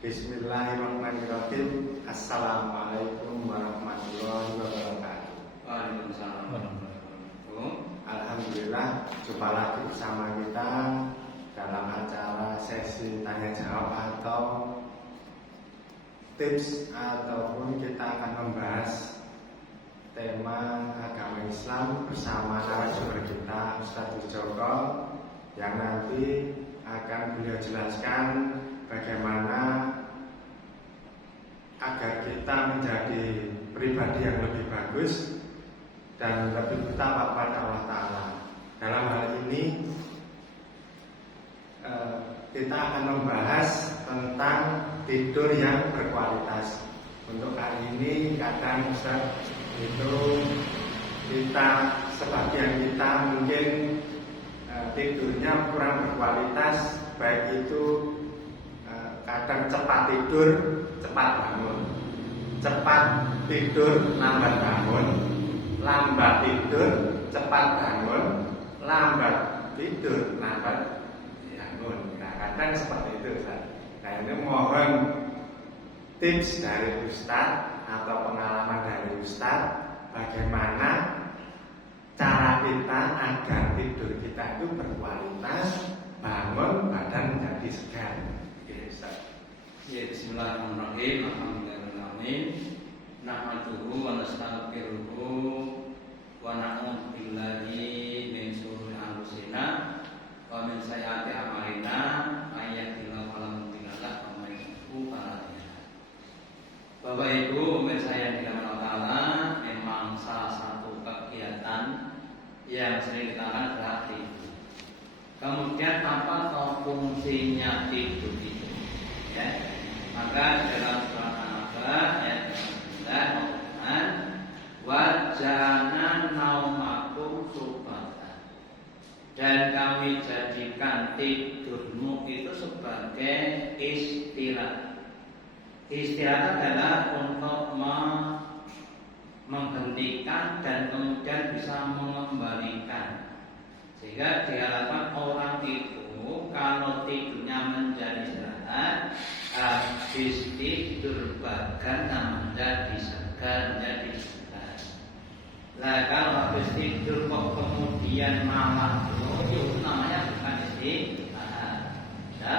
Bismillahirrahmanirrahim. Assalamualaikum warahmatullahi wabarakatuh. Waalaikumsalam warahmatullahi wabarakatuh. Alhamdulillah, jumpa lagi bersama kita dalam acara sesi tanya jawab atau tips, ataupun kita akan membahas tema agama Islam bersama narasumber kita Ustadz Joko, yang nanti akan beliau jelaskan bagaimana agar kita menjadi pribadi yang lebih bagus dan lebih bertakwa kepada Allah Ta'ala. Dalam hal ini kita akan membahas tentang tidur yang berkualitas. Untuk kali ini kadang Ustaz itu kita, sebagian kita mungkin tidurnya kurang berkualitas, baik itu kadang cepat tidur, cepat bangun, cepat tidur, lambat bangun, lambat tidur, cepat bangun, lambat tidur, lambat bangun. Nah, kadang seperti itu, Ustaz. Nah, ini mohon tips dari Ustaz atau pengalaman dari Ustaz, bagaimana cara kita agar tidur kita itu berkualitas, bangun badan menjadi segar. Ya, bismillahirrahmanirrahim. Alhamdulillahirrahmanirrahim. Nahmaduhu wa nastaghfiruhu wa na'udzu billahi min syururi anfusina wa min sayyiati a'malina may yahdihillahu fala mudilla lahu wa may yudlil fala hadiya lahu. Bapak Ibu, pemirsa yang dirahmati Allah Ta'ala, memang salah satu kegiatan yang sering kita lakukan adalah tidur. Kemudian apa fungsinya tidur itu? Ya. Maka dalam surat An-Naba ayat 9 mengatakan wajana naumakum subata, dan kami jadikan tidurmu itu sebagai istirahat. Istirahat adalah untuk menghentikan dan kemudian bisa mengembalikan, sehingga diharapkan orang itu kalau tidurnya menjadi istirahat, habis tidur badan menjadi segar, menjadi segar. Nah, kalau habis tidur kok kemudian malah itu namanya bukan istirahat. Ya.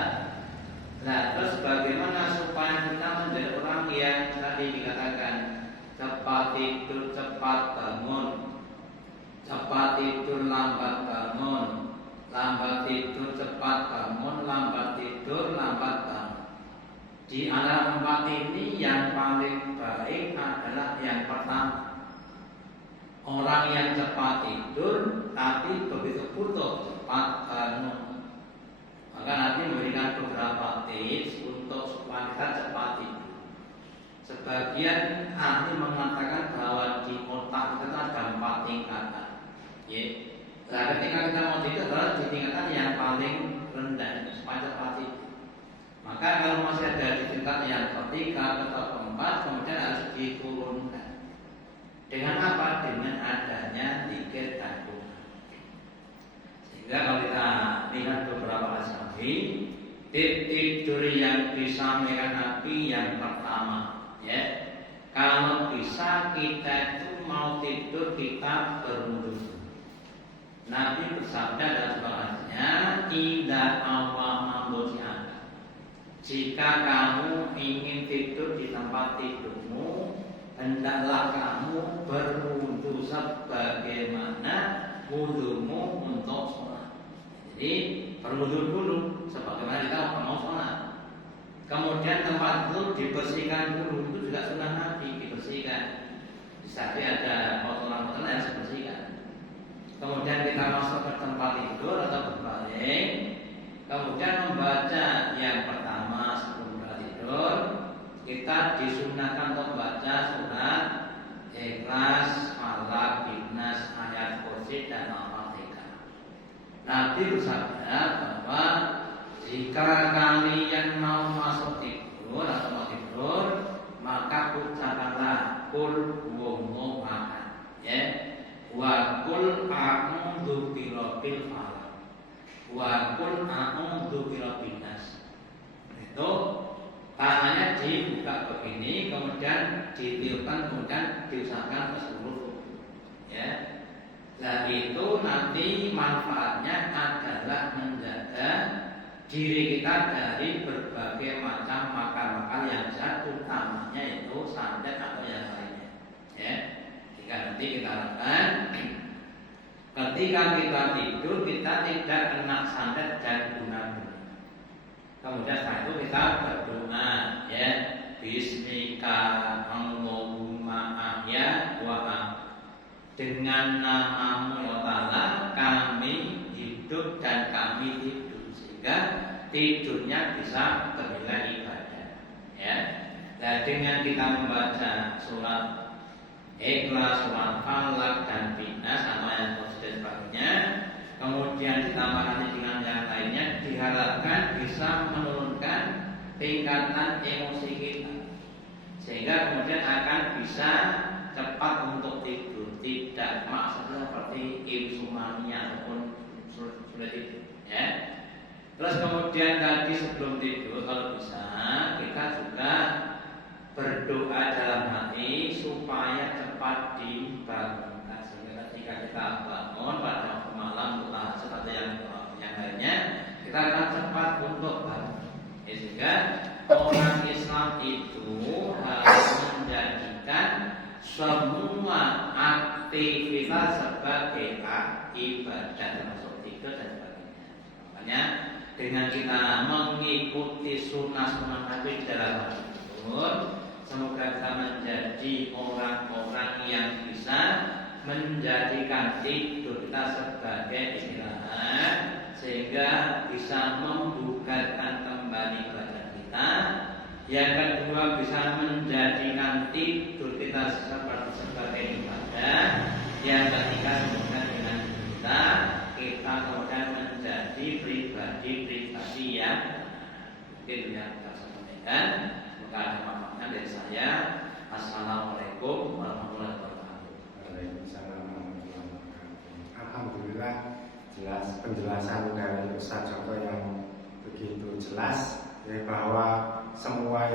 Nah, terus bagaimana supaya kita menjadi orang yang tadi dikatakan cepat tidur, cepat bangun, cepat tidur, lambat bangun, lambat tidur, cepat bangun, lambat tidur, lambat bangun. Di antara empat ini yang paling baik adalah yang pertama. Orang yang cepat tidur tapi begitu butuh cepat bangun. Maka nanti memberikan beberapa tips untuk supaya kita cepat tidur. Sebagian ahli mengatakan bahwa di otak kita ada 4 tingkatan. Nah, ketika kita mau tidur adalah di tingkatan yang paling rendah supaya cepat tidur. Maka kalau masih ada di tingkat yang ketiga atau keempat, kemudian harus diturunkan. Dengan apa? Dengan adanya zikir dan doa. Sehingga kalau kita lihat beberapa hadis Nabi, tidur yang disampaikan Nabi yang pertama, ya, kalau bisa kita itu mau tidur kita berwudu. Nabi bersabda dalam bahasanya, tidak awal mambunya. Jika kamu ingin tidur di tempat tidurmu, hendaklah kamu berwudu sebagaimana wudumu untuk sholat. Jadi berwudu dulu sebagaimana kita mau sholat. Kemudian tempat itu dibersihkan dulu, itu juga sunnah Nabi, dibersihkan. Bisa ada kotoran-kotoran yang harus dibersihkan. Kemudian kita masuk ke tempat tidur atau berbalik. Kemudian membaca yang pertama sebelum tidur, kita disunahkan untuk membaca surat Ikhlas, Falaq, Nas, ayat kursi dan Al-Fatihah. Nabi bersabda bahwa jika kalian mau masuk tidur atau mau tidur, maka ucapkanlah kul huwallahu ahad, ya, wa kul a'udzu birabbil falaq, wa kul a'udzu birabbin nas. Itu begini, kemudian ditiupkan, kemudian diusahakan ke seluruh tubuh. Ya. Nah itu nanti manfaatnya adalah menjaga diri kita dari berbagai macam makan-makan yang jahat, utamanya itu santet atau yang lainnya. Ya. Jika nanti kita lakukan, ketika kita tidur kita tidak kena santet dan guna-guna. Kemudian setelah itu kita berdoa, ya, Bismika Allahumma ahya wa dengan namamu ya Allah kami hidup dan kami tidur, sehingga tidurnya bisa bernilai ibadah. Ya. Dan dengan kita membaca surat Ikhlas, surat Falaq dan Binas atau yang sebagainya, kemudian ditambah nanti dengan yang lainnya, diharapkan bisa menurunkan tingkatan emosi kita, sehingga kemudian akan bisa cepat untuk tidur, tidak maksudnya seperti insomnia ataupun sulit tidur. Ya. Terus kemudian tadi sebelum tidur kalau bisa kita juga berdoa dalam hati supaya cepat dibangunkan, sehingga ketika kita bangun pada waktu malam tahajud atau yang lainnya, kita akan cepat untuk bangun. Ya, sehingga orang Islam itu harus menjadikan semua aktivitas sebagai ibadah, termasuk tidur dan sebagainya. Makanya dengan kita mengikuti sunnah-sunnah Nabi dalam tidur, semoga kita menjadi orang-orang yang bisa menjadikan tidur kita sebagai istirahat, sehingga bisa membugarkan kembali badan kita. Yang kedua, bisa menjadikan tidur kita sebagai ibadah. Yang ketiga, semoga dengan kita kemudian menjadi pribadi-pribadi yang mungkin yang kita sampaikan. Semoga ada manfaatnya dari saya. Assalamualaikum warahmatullahi wabarakatuh. Waalaikumsalam warahmatullahi wabarakatuh. Alhamdulillah, jelas penjelasan dari Ustaz Joko yang begitu jelas, ya, bahwa semua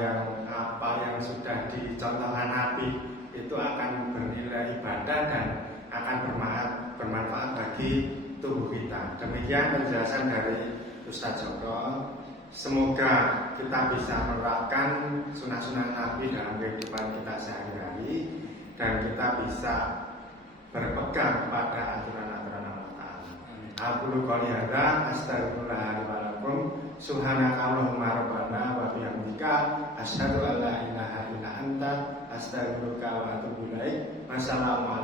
apa yang sudah dicontohkan Nabi itu akan bernilai ibadah dan akan bermanfaat bagi tubuh kita. Demikian penjelasan dari Ustaz Joko. Semoga kita bisa menerapkan sunnah-sunnah Nabi dalam kehidupan kita sehari-hari, dan kita bisa berpegang pada aturan-aturan Allah Ta'ala. Aqulu qouli hadza astaghfirullah li wa lakum subhanaka allahumma rabbana wa bihamdika asyhadu an la ilaha illa anta astaghfiruka wa atubu ilaik. Wassalamu